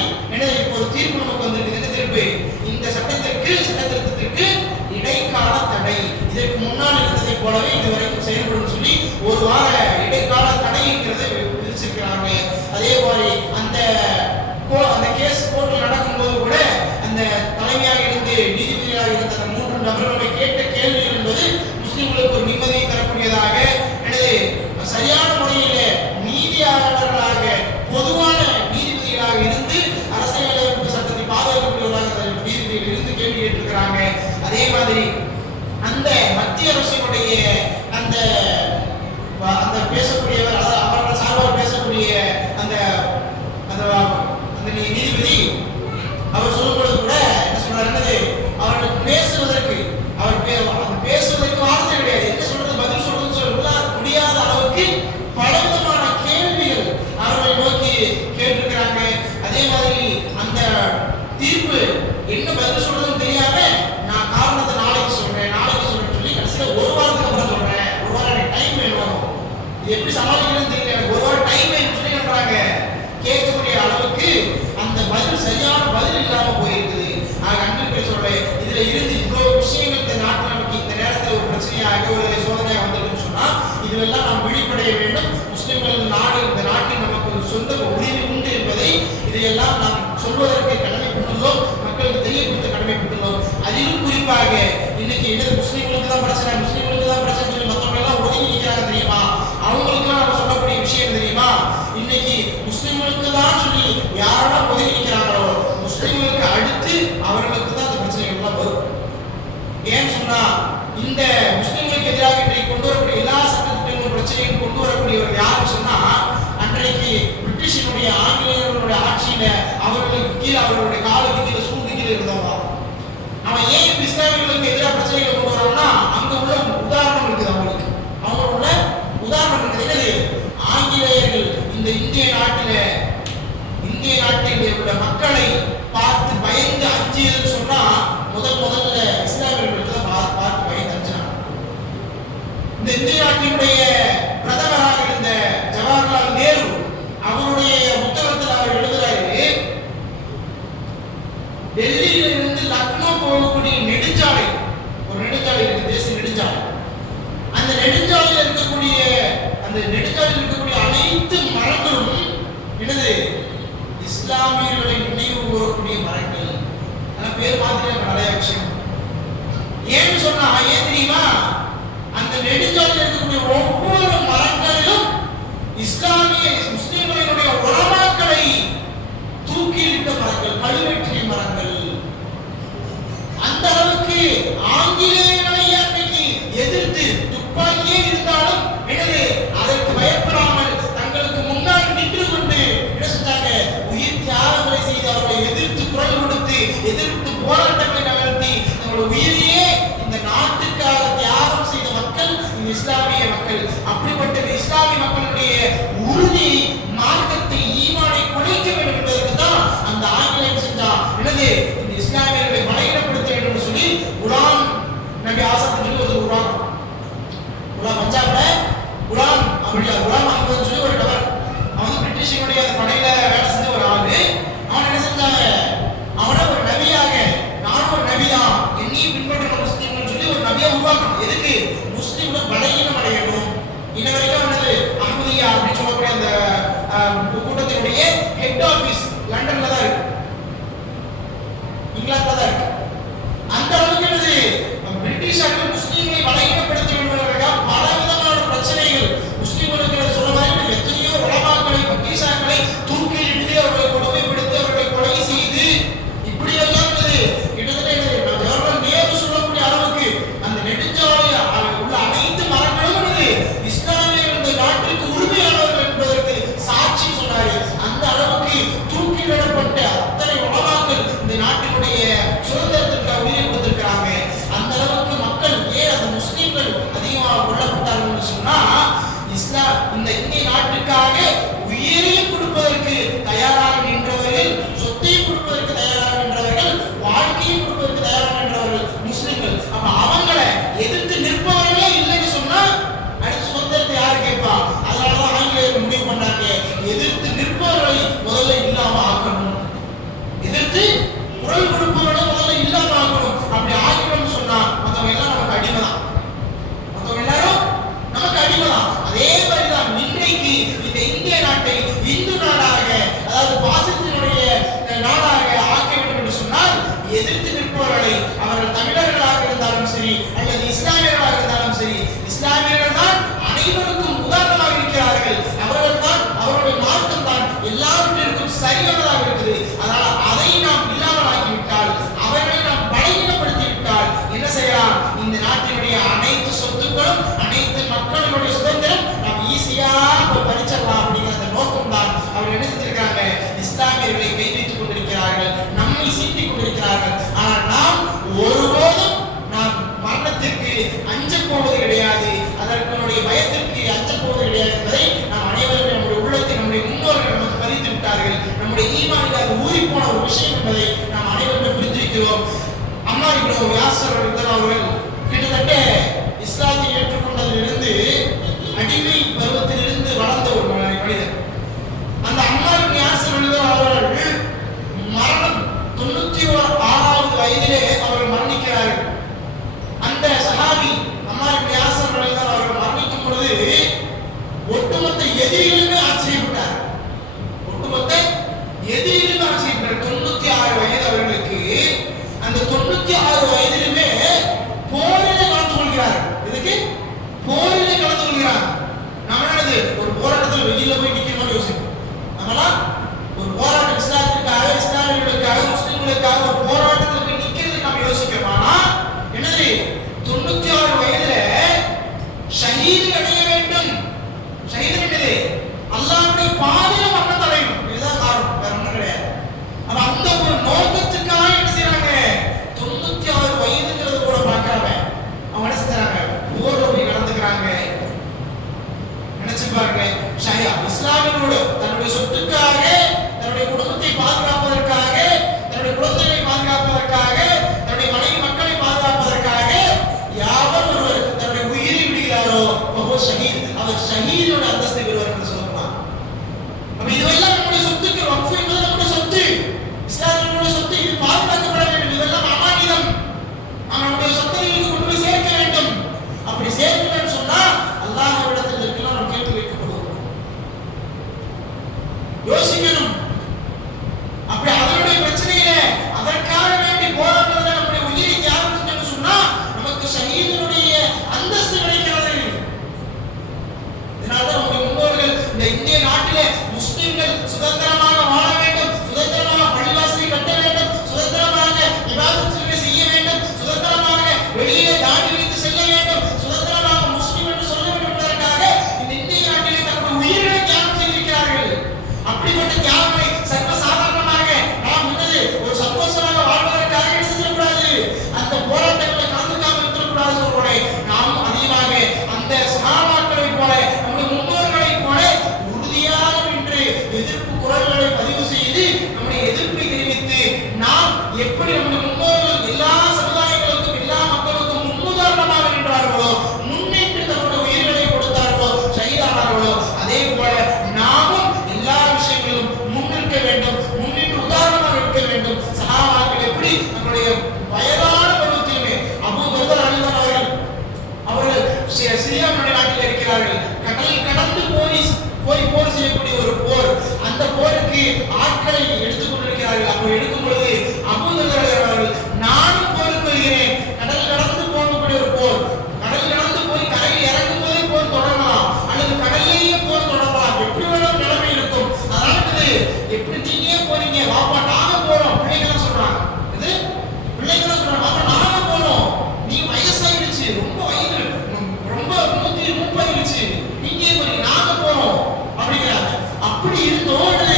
இப்போ ஒரு தீர்ப்பு நமக்கு வந்திருக்கு. என்ன தீர்ப்பு? இந்த சட்டத்திற்கு இடைக்கால தடை, இதற்கு முன்னால் இருந்ததை போலவே இதுவரைக்கும் செயல்படும் சொல்லி ஒரு வார இடைக்கால தடைங்கிறத விதிச்சிருக்கிறாங்க. அதே மாதிரி அந்த கேஸ் கோர்ட்டில் நடக்கும்போது கூட அந்த தலைமையாக இருந்து நீதிபதியாக இருந்த அந்த 3 சரியான பதில் இல்லாம போயிருக்குது. அன்றைக்கு சொல்றேன், இதுல இருந்து இவ்வளவு விஷயங்கள் இந்த நாட்டில் நமக்கு இந்த நேரத்தில் ஒரு பிரச்சனையாக ஒரு சோதனையாக வந்திருக்குன்னு சொன்னா இதுவெல்லாம் நாம் விழிப்படைய வேண்டும். முஸ்லிம்கள் நாடு, இந்த நாட்டில் நமக்கு ஒரு சொந்த உரிமை உண்டு என்பதை இதையெல்லாம் நாம் சொல்வதற்கு கடமைப்பட்டுள்ளோம், மக்களுக்கு தெரியப்படுத்த கடமைப்பட்டுள்ளோம். அதிலும் குறிப்பாக இன்னைக்கு என்னது முஸ்லிம்களுக்கு தான் பிரச்சனை, முஸ்லிம்களுக்கு தான் பிரச்சனை சொல்லி மற்றவங்க எல்லாம் ஒதுங்கி நிற்கிறாங்க தெரியுமா? அவங்களுக்குலாம் நம்ம சொல்லக்கூடிய விஷயம் தெரியுமா? இன்னைக்கு முஸ்லிம்களுக்கு தான் சொல்லி யாரெல்லாம் ஒதுங்கி நிற்கிறாங்களோ முஸ்லிம்களுக்கு அடுத்து அவர்களுக்கு தான் அந்த பிரச்சனைகள் எல்லாம் வரும். ஏன்னு சொன்னா இந்த முஸ்லிம்களுக்கு எதிராக இன்றைக்கு கொண்டு வரக்கூடிய எல்லா சட்டத்திட்டங்களும் பிரச்சனையும் கொண்டு வரக்கூடியவர் யாருன்னு சொன்னா அன்றைக்கு பிரிட்டிஷினுடைய ஆங்கிலேயர்களுடைய ஆட்சியில அவர்களுக்கு கீழே அவர்களுடைய காலுக்கு கீழே சூழ்ந்து கீழே இருந்தவங்க. அவன் ஏன் இஸ்லாமியர்களுக்கு எதிராக பிரச்சனைகளை கொண்டு வரான்னா அங்க உள்ள உதாரணம் இருக்குது, அவங்க உள்ள உதாரணம் இருக்குது. என்னது? ஆங்கிலேயர்கள் இந்த இந்திய நாட்டில் உள்ள மக்களை பார்த்து பயந்து அஞ்சியதுன்னு சொன்னா முதல்ல இஸ்லாமியர்களுக்கு தான் பார்த்து பயந்து அஞ்சினாங்க. இந்த இந்திய நாட்டினுடைய பிரதமராக இருந்த ஜவஹர்லால் நேரு அவருடைய புத்தகத்தில் அவர் எழுதுறாரு, டெல்லியில இருந்து லக்னோ போகக்கூடிய நெடுஞ்சாலை, ஒரு நெடுஞ்சாலை இருக்கு, தேசிய நெடுஞ்சாலை. அந்த நெடுஞ்சாலையில் இருக்கக்கூடிய அனைத்து மரங்களும் என்னது? இஸ்லாமியர்களை நினைவு கூறக்கூடிய மரங்கள். ஆனா பேர் மாத்திரம் நிறைய விஷயம். ஏன்னு சொன்னா ஏன் தெரியுமா? அந்த நெடுஞ்சாலையில் இருக்கக்கூடிய ஒவ்வொரு மரங்களிலும் இஸ்லாமிய முஸ்லிம்களுடைய உலமாக்களை தூக்கிலிட்ட மரங்கள், கழுவேற்றிய மரங்கள். அந்த அளவுக்கு ஆங்கிலேயர்களை அன்னைக்கு எதிர்த்து துப்பாக்கியே இருந்தாலும் என்னது அதற்கு பயப்படாமல் தங்களுக்கு முன்னால் நின்று கொண்டு என்ன செஞ்சாங்க? உயிர் தியாகங்களை செய்து அவர்களை எதிர்த்து குரல் கொடுத்து எதிர்த்து போராட்டங்களை நடத்தி தங்களுடைய உயிரையே இந்த நாட்டுக்காக தியாகம் செய்த மக்கள் இந்த இஸ்லாமிய மக்கள். அப்படிப்பட்ட இஸ்லாமிய மக்களுடைய உறுதி மார்க்கத்தை ஈமானை குலைக்க வேண்டும் என்பதற்கு தான் அந்த ஆங்கிலேயன் செஞ்சா என்னது? இந்த இஸ்லாமியர்களை பலகீனப்படுத்த வேண்டும் சொல்லி குலாம் நபி ஆசாத் சொல்லி ஒரு குலாம் பஞ்சாப்ல குலாம் அஹமது சொல்லி ஒரு நபர், அவன் பிரிட்டிஷினுடைய படையில வேலை செஞ்ச ஒரு ஆளு. அவன் என்ன செஞ்சாங்க? அவனை ஒரு நபியாக, நானும் ஒரு நபிதான், என்னையும் பின்பற்ற முஸ்லீம்னு சொல்லி ஒரு நபியா உருவாக்கணும். எதுக்கு? முஸ்லீம்கள் பலகீனம் அடையணும். இன்ன வரைக்கும் என்னது அஹமதியா அப்படின்னு சொல்லக்கூடிய அந்த கூட்டத்தினுடைய ஹெட் ஆபீஸ் லண்டன்ல தான் இருக்கு, இங்கிலாந்துல தான் இருக்கு. அந்த அளவுக்கு என்னது பிரிட்டிஷார்கள் முஸ்லீம்களை பலகீனப்படுத்த வேண்டும் பல விதமான பிரச்சனைகள் முஸ்லீம்களுக்கு சொல்ல மாதிரி எத்தனையோ உலமாக்களை பிரிட்டிஷார்களை தூக்கிலிட்டு அவர்களை கொடுமைப்படுத்தி அவர்களை கொலை செய்து இப்படி எல்லாம் கிட்டத்தட்ட ஜவஹர்லால் நேரு சொல்லக்கூடிய அளவுக்கு அந்த நெடுஞ்சாலையில் உள்ள அனைத்து மரங்களும் இஸ்லாமிய நாட்டிற்கு உரிமையானவர்கள் என்பதற்கு சாட்சி சொன்னாரு. அந்த அளவுக்கு தூக்கிலிடப்பட்ட அத்தனை உலமாக்கள் இந்த நாட்டினுடைய சுதந்திரத்திற்காக உயிரை கொடுத்திருக்கிறாங்க. அந்த அளவுக்கு மக்கள் ஏன் அந்த முஸ்லீம்கள் அதிகமாக கொல்லப்பட்டார்கள் சொன்னா இந்த இந்திய நாட்டுக்காக உயிரையும் கொடுப்பதற்கு தயாராக நின்றவர்கள், சொத்தையும் கொடுப்பதற்கு தயாராக நின்றவர்கள், வாழ்க்கையும் கொடுப்பதற்கு தயாராக நின்றவர்கள் முஸ்லிம்கள். அப்ப அவங்களை எதிர்த்து நிற்பவர்களே இல்லைன்னு சொன்னா அடுத்த சுதந்திரத்தை யார் கேட்பா? அதனாலதான் ஆங்கிலேயர்கள் முடிவு பண்ணாங்க, எதிர்த்து நிற்பவர்களை முதல்ல இல்லாம ஆக்கணும், எதிர்த்து குரல் கொடுப்பவர்களை முதல்ல இல்லாம ஆக்கணும். அப்படி ஆக்கணும்னு சொன்னா மற்றவங்க எல்லாம் நமக்கு அடிமைதான், மற்றவங்க எல்லாரும் நமக்கு அடிமைதான். அதே மாதிரிதான் இன்றைக்கு இந்த இந்திய நாட்டை இந்து நாடாக, அதாவது பாசத்தினுடைய நாடாக ஆக்க வேண்டும் என்று சொன்னால் எதிர்த்து நிற்பவர்களை அவர்கள் தமிழர்களாக இருந்தாலும் சரி அல்லது இஸ்லாமியர்களாக இருந்தாலும் சரி, இஸ்லாமியர்கள் தான் அனைவருக்கும் உதாரணமாக இருக்கிறார்கள். அவர்கள் தான், அவருடைய மார்க்கம் தான் எல்லாவற்றிற்கும் சரியானதாக இருக்குது. அதனால அதை நாம் இல்லாமல் ஆக்கிவிட்டால், அவர்களை நாம் பலகீனப்படுத்தி விட்டால் என்ன செய்யலாம்? இந்த நாட்டினுடைய அனைத்து சொத்துக்களும் அனைத்து மக்களுடைய சுதந்திரம் நாம் ஈஸியா பறிச்சிடலாம் அப்படிங்கிற அந்த நோக்கம் தான் அவர்கள் என்ன செஞ்சிருக்காங்க? இஸ்லாமியர்களை கை வைத்துக் கொண்டிருக்கிறார்கள், நம்மை சீட்டிக் கொண்டிருக்கிறார்கள். ஆனால் நாம் ஒருபோதும் நாம் மரணத்திற்கு அஞ்ச போவது கிடையாது, அதற்குடைய பயத்திற்கு அஞ்ச போவது கிடையாது என்பதை நாம் அனைவரும் நம்முடைய உள்ளத்தை நம்முடைய முன்னோர்கள் நமக்கு பதித்து விட்டார்கள். நம்முடைய ஈமானில் அது ஊறி போன ஒரு விஷயம் என்பதை நாம் அனைவரும் புரிந்திருக்கிறோம். அம்மார் இப்னு யாஸிர் அவர்கள் கிட்டத்தட்ட இஸ்லாத்தை ஏற்றுக்கொண்டதிலிருந்து அடிமை பருவத்திலிருந்து வளர்ந்த ஒரு மனிதர். அந்த அம்மார் இப்னு யாஸிர் அவர்கள் மரண எதிரிலும் நான் செய்கிறேன். 96 வயது அவர்களுக்கு. அந்த 96 வயதிலுமே போரிலே கலந்து கொள்கிறார். இதுக்கு போரிலே கலந்து கொள்கிறார். நம்ம என்னது ஒரு போராட்டத்தில் வெளியில போய் நிக்கணும்னு யோசிப்போம். நம்மளாம் ஒரு போராட்டம் இஸ்லாத்திற்காக, இஸ்லாமியர்களுக்காக, முஸ்லிம்களுக்காக ஒரு போராட்டத்துக்கு நிக்கிறது நம்ம யோசிக்கிறோம். ஆனா என்னது 96 வயதுல ஷஹீத் அடைய வேண்டும். ஷஹீத் என்னது அல்லாஹ்வுடைய பாதையில மரணம் அடையணும். இதுதான் காரணம், வேற ஒண்ணும் கிடையாது. அப்ப அந்த ஒரு நோக்கத்துக்காக என்ன செய்றாங்க? 96 வயதுங்கிறது கூட பார்க்காம அவங்க என்ன செய்றாங்க? போர்ல போய் கலந்துக்கிறாங்க. நினைச்சு பாருங்க, இஸ்லாமியர்களோடு தன்னுடைய சொத்துக்காக, தன்னுடைய குடும்பத்தை பாதுகாப்பதற்காக, தன்னுடைய குழந்தைகளை பாதுகாப்பதற்காக, தன்னுடைய மனைவி மக்களை பாதுகாப்பதற்காக யாவர் ஒருவர் தன்னுடைய உயிரை விடுகிறாரோ அவர் ஷஹீதோட அந்தஸ்தை பெறுவார் என்று சொல்லலாம். அப்ப இதுவெல்லாம் நம்முடைய சொத்துக்கு, வக்ஃப் என்பது நம்முடைய சொத்து, இஸ்லாமியர்களுடைய சொத்து, இது பாதுகாக்கப்பட வேண்டும். இதெல்லாம் அமானிதம். நம்முடைய சொத்தை கொண்டு போய் சேர்க்க வேண்டும். அப்படி சேர்க்கணும்னு சொன்னா அல்லாஹ்விடத்தில் இதற்கெல்லாம் நாம் கேள்வி வைக்கப்படுவோம். யோசிக்கணும். அப்படி அதனுடைய பிரச்சனையில அதற்காக வேண்டி போராடுறதுல நம்முடைய உயிரை தியாகம் செஞ்சோம்னு சொன்னா நமக்கு ஷஹீதுடைய அந்தஸ்து கிடைக்கிறது. இதனால நம்முடைய முன்னோர்கள் இந்த இந்திய நாட்டிலே முஸ்லிம்கள் சுதந்திரமாக வாழ வேண்டும், சுதந்திரமாக பள்ளிவாசலை கட்ட வேண்டும், சுதந்திரமாக இபாதத் செய்ய வேண்டும், சுதந்திரமாக வெளியே தாடி வைத்து செல்ல வேண்டும், சுதந்திரமாக முஸ்லிம் என்று சொல்ல வேண்டும் என்பதற்காக இந்த இந்திய நாட்டிலே தங்களுடைய உயிரை தியாகம் செய்திருக்கிறார்கள். அப்படிப்பட்ட தியாகங்களை சர்வசாதாரணமாக நாம் முன்னது ஒரு சந்தோஷமாக வாழ்வதற்காக செஞ்சிடக்கூடாது. அந்த போராட்டங்களை கலந்துக்காமல் இருக்கக்கூடாது சொல்றேன். நாம் அதிகமாக அந்த சஹாபாக்களை போல, நம்முடைய முன்னோர்களை போல உறுதியாக நின்று எதிர்ப்பு குரல்களை பதிவு செய்து நம்முடைய எதிர்ப்பை தெரிவித்து நாம் எப்படி நம்முடைய முன்னோர்கள் எல்லா சமுதாயங்களுக்கும், எல்லா மக்களுக்கும் முன்னுதாரணமாக நின்றார்களோ, முன்னின்று தன்னுடைய உயிர்களை கொடுத்தார்களோ, ஷஹீதானார்களோ, அதே போல நாமும் எல்லா விஷயங்களிலும் முன்னிற்க வேண்டும், முன்னின்று உதாரணமாக இருக்க வேண்டும். சஹாபாக்கள் எப்படி நம்முடைய வயதான பருவத்திலுமே அபூ தர்தா ரலியல்லாஹு அவர்கள் சிரியாவுடைய நாட்டில் இருக்கிறார்கள். கடல் கடந்து போய் போர் செய்யக்கூடிய ஒரு போர். அந்த போருக்கு ஆட்களை எடுத்துக் கொண்டிருக்கிறார்கள். அப்போ எடுக்கும் பொழுது அபூ தர்தா அவர்கள் நானும் போருக்கு வருகிறேன். கடல் கடந்து போகக்கூடிய ஒரு போர். கடல் கடந்து போய் கரையில் இறங்கும் போதே போர் தொடங்கலாம், அல்லது கடல்லேயே போர் தொடங்கலாம். எப்படி வேணும் நிலைமை இருக்கும். அதாவது எப்படி நீங்க போறீங்க, வாப்பா நாங்க போறோம். பிள்ளைங்க சொல்றாங்க, இது பிள்ளைங்க சொல்றாங்க, வாப்பா நாங்க போறோம், நீ வயசாயிடுச்சு, ரொம்ப வயது, ரொம்ப 130 ஆயிடுச்சு, நீங்க போறீங்க, நாங்க போறோம் அப்படிங்கிறாங்க. அப்படி இருந்தோடு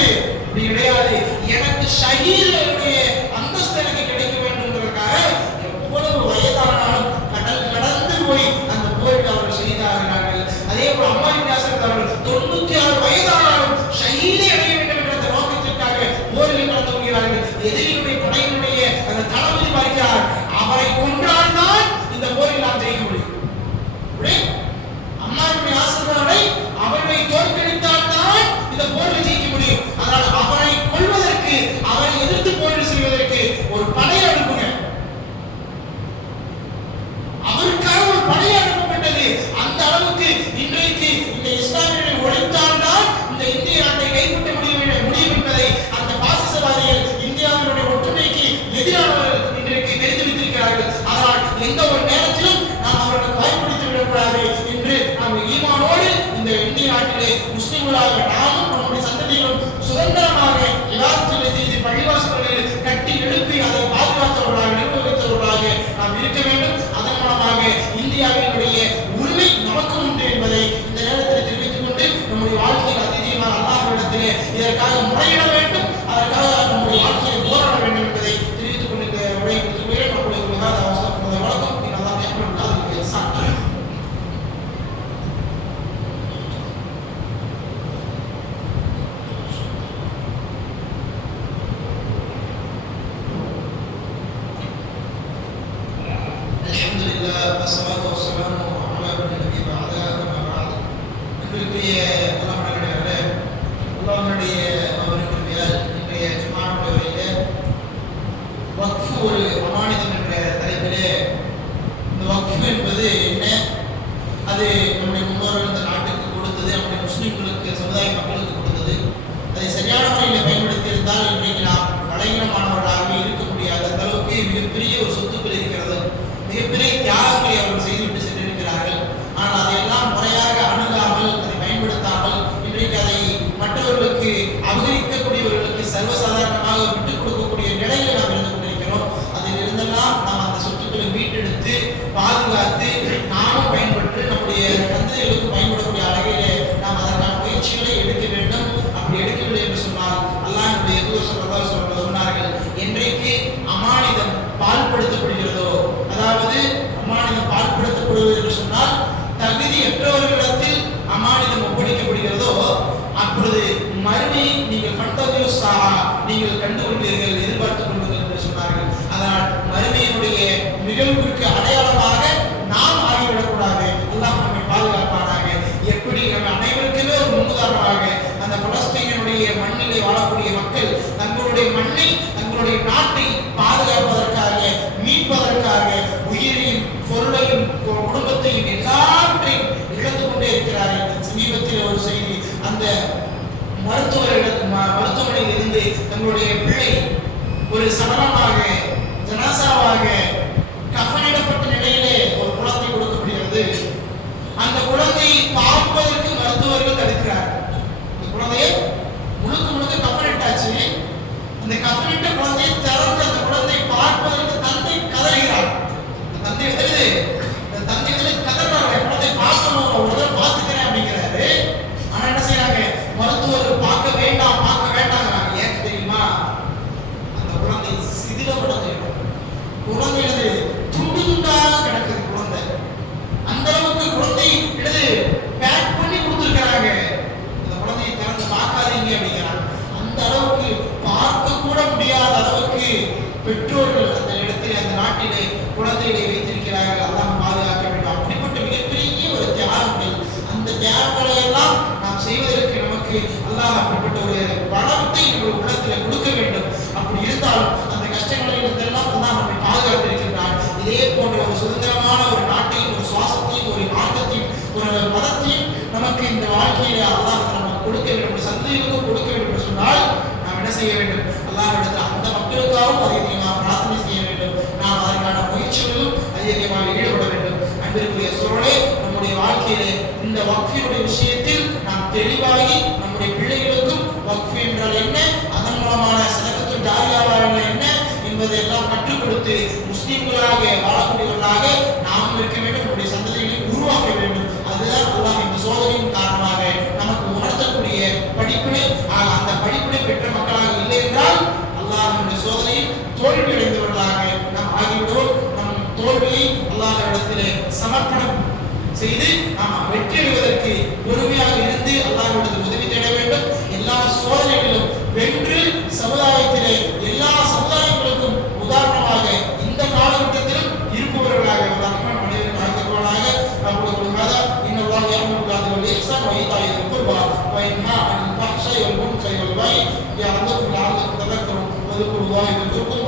அப்படி கிடையாது. எனக்கு ஷஹீதுடைய அந்தஸ்து எனக்கு கிடைக்க வேண்டும்ங்கிறதுக்காக எவ்வளவு வயதானாலும் கடல் கடந்து போய் அந்த போரில் அவர்கள் ஷஹீதாகிறார்கள். அதே போல அம்மார் இப்னு யாசிர் அவர்கள் 96 வயதானாலும் ஷஹீதை அடைய வேண்டும் என்ற அந்த நோக்கத்திற்காக போரில் கலந்து கொள்கிறார்கள். எதிரியுடைய படையினுடைய அந்த தளபதி பார்க்கிறார், அவரை கொன்றால்தான் இந்த போரில் நாம் ஜெயிக்க முடியும். அம்மார் இப்னு யாசிர் அவர்களை தோற்கடித்தால்தான் இந்த போரில் ஜெயிக்க முடியும். அதனால் அவரை கொல்வதற்கு, அவரை எதிர்த்து போரில் செய்வதற்கு ஒரு படையை அனுப்புங்க. அவருக்காக ஒரு படையை அனுப்பப்பட்டது. அந்த அளவுக்கு இன்றைக்கு இந்த இஸ்லாமியர்களை ஒழித்தால்தான் இந்த இந்திய நாட்டை கைப்பற்ற முடியும் என்பதை அந்த பாசிசவாதிகள் இந்தியாவினுடைய ஒற்றுமைக்கு எதிரானவர்கள் இன்றைக்கு தெரிந்து வைத்திருக்கிறார்கள். அதனால் எந்த ஒரு நேரத்திலும் நாம் அவர்களுக்கு வாய்ப்பளித்து விடக்கூடாது என்று நாம் ஈமானோடு இந்த இந்திய நாட்டிலே முஸ்லிம்களாக நாமும் நம்முடைய சந்ததிகளும் சுதந்திரமாக இபாதத்துகளை செய்து பள்ளிவாசல்களில் கட்டி எழுப்பி அதை பாதுகாத்தவர்களாக, நிர்வகித்தவர்களாக நாம் இருக்க வேண்டும். அதன் மூலமாக இந்தியாவினுடைய உரிமை நமக்கு உண்டு என்பதை இந்த நேரத்தில் தெரிவித்துக் கொண்டு நம்முடைய வாழ்க்கையில் அதிகமாக அல்லாஹ்விடத்திலே இதற்காக முறையிட வேண்டும், அதற்காக நம்முடைய வாழ்க்கையை போராட வேண்டும் என்பதை தெரிவித்துக் கொண்டு இந்த உரையை கொடுத்துள்ளேன். நம்முடைய மிகாத அவசரம் வழக்கம் நல்லா மேம்படுத்தாது சான்று. ஒரு அமானிதம் என்ற தலைப்பிலே இந்த வக்ஃப் என்பது என்ன, அது நம்முடைய முன்னோர்கள் இந்த நாட்டுக்கு கொடுத்தது, நம்முடைய முஸ்லிம்களுக்கு, சமுதாய மக்களுக்கு கொடுத்தது, அதை சரியான முறையில் பயன்படுத்தி இருந்தால் தகுதியற்றவர்களிடத்தில் அமானிதம் ஒப்படைக்கப்படுகிறதோ அப்பொழுது மறுமையை நீங்கள் நீங்கள் கண்டுகொள்வீர்கள், எதிர்பார்த்துக் கொள்வீர்கள் என்று சொன்னார்கள். அதனால் மறுமையினுடைய நிகழ்வுக்கு அடையாளமாக நாம் ஆகிவிடக்கூடாது. அல்லாஹ் நம்மை பாதுகாப்பானாக. எப்படி நம்ம அனைவருக்குமே ஒரு முன்னுதாரணமாக அந்த பலஸ்தீனுடைய மண்ணிலே வாழக்கூடிய மக்கள் தங்களுடைய மண்ணை, தங்களுடைய நாட்டை பாதுகாப்பதற்காக, மீட்பதற்காக உயிரையும் பொருளையும் குடும்பத்தையும் எல்லாவற்றையும் இழந்து கொண்டே இருக்கிறார்கள். சமீபத்தில் ஒரு செய்தி, அந்த மருத்துவமனையில் இருந்து தங்களுடைய பிள்ளை ஒரு சடலமாக, ஜனாசாவாக கஃனிடப்பட்ட நிலையிலே ஒரு குழந்தை கொடுக்கப்படுகிறது. அந்த குழந்தையை பார்ப்பதற்கு மருத்துவர்கள் தடுக்கிறார்கள். அந்த குழந்தையை முழுக்க முழுக்க கஃனிட்டாச்சு. அந்த கஃனிட்ட குழந்தையை திறந்து அந்த குழந்தையை பார்ப்பதற்கு தந்தை கதறுகிறார். தந்தை எழுது, தந்தை கதறாங்க, குழந்தை பார்க்கணும், ஒரு தடவை பார்த்துக்கிறேன் அப்படிங்கிறாரு. ஆனா என்ன செய்யறாங்க, மருத்துவர்கள் பார்க்க வேண்டாம் வேண்டாங்கிறாங்க. ஏன் தெரியுமா? அந்த குழந்தை சிதிலமடைந்து குழந்தை துண்டு துண்டாக கிடக்குது. குழந்தை அந்த அளவுக்கு குழந்தை பேக் பண்ணி கொடுத்துருக்கிறாங்க. அந்த குழந்தையை திறந்து பார்க்காதீங்க அப்படிங்கிறாங்க. அந்த அளவுக்கு பார்க்க கூட முடியாத அளவுக்கு பெற்றோர்கள் அந்த இடத்திலே, அந்த நாட்டிலே குழந்தைகளை வைத்திருக்கிறார்கள். அல்லாஹ் பாதுகாக்க வேண்டும். அப்படிப்பட்ட மிகப்பெரிய ஒரு தியாகங்கள், அந்த தியாகங்களை எல்லாம் நாம் செய்வதற்கு நமக்கு அல்லாஹ் அப்படிப்பட்ட ஒரு பணத்தை ஒரு உள்ளத்தில் கொடுக்க வேண்டும். அப்படி இருந்தாலும் அந்த கஷ்டங்களை இருந்தெல்லாம் அல்லாஹ் நம்மை பாதுகாத்திருக்கின்றார். இதே போன்ற ஒரு சுதந்திரமான ஒரு நாட்டையும், ஒரு சுவாசத்தையும், ஒரு மார்க்கத்தையும், ஒரு மதத்தையும் நமக்கு இந்த வாழ்க்கையில அல்லாஹ் நமக்கு கொடுக்க வேண்டும், சந்ததிகளுக்கும் கொடுக்க வேண்டும் என்று சொன்னால் நாம் என்ன செய்ய வேண்டும்? அல்லாஹ்விடத்தில் அந்த மக்களுக்காகவும் அதிகமாக பிரார்த்தனை செய்ய வேண்டும். நாம் அதற்கான முயற்சிகளிலும் அதிகமாக ஈடுபட வேண்டும். அன்பிற்குரிய சூழலே, நம்முடைய வாழ்க்கையிலே இந்த வக்ஃபினுடைய விஷயத்தில் நாம் தெளிவாகி நம்முடைய பிள்ளைகளுக்கும் வக்ஃப் என்றால் என்ன, அதன் மூலமான சதகத்துல் ஜாரியாவாக என்ன என்பதையெல்லாம் கற்றுக் கொடுத்து முஸ்லிம்களாக வாழக்கூடியவர்களாக நாம் இருக்க வேண்டும். நம்முடைய சந்ததிகளை உருவாக்க வேண்டும். அதுதான் அல்லாஹ் இந்த சோதனையின் காரணமாக நமக்கு உணர்த்தக்கூடிய படிப்பினை. அந்த படிப்பினை பெற்ற மக்களாக இல்லை என்றால் அல்லாஹ் நம்முடைய சோதனையில் தோல்வியடைந்தவர்களாக நாம் ஆகிவிடுவோம். நம் தோல்வியை அல்லாஹ்விடத்திலே சமர்ப்பணம் செய்து நாம் வெற்றி அடைவதற்கு பொறுமையாக இருந்து அல்லாஹ்விடத்தில் உதவி தேட வேண்டும். எல்லா சோதனைகளிலும் வென்று சமுதாயத்திலே எல்லா சமுதாயங்களுக்கும் உதாரணமாக இந்த காலகட்டத்திலும் இருப்பவர்களாக ரஹ்மான் மனிதர்கள் ஆகியவர்களாக நம்மளுக்கு இன்னல்லாஹ் யஅமுரு பில் இஹ்சான் வ ஈதாஇல் குர்பா வ யன்ஹா அனில் ஃபஹ்ஷாஇ வல் முன்கரி வல் பகி யஅதுக்கும் லஅல்லக்கும் ததக்கரும் வ ذكروا الله يذكركم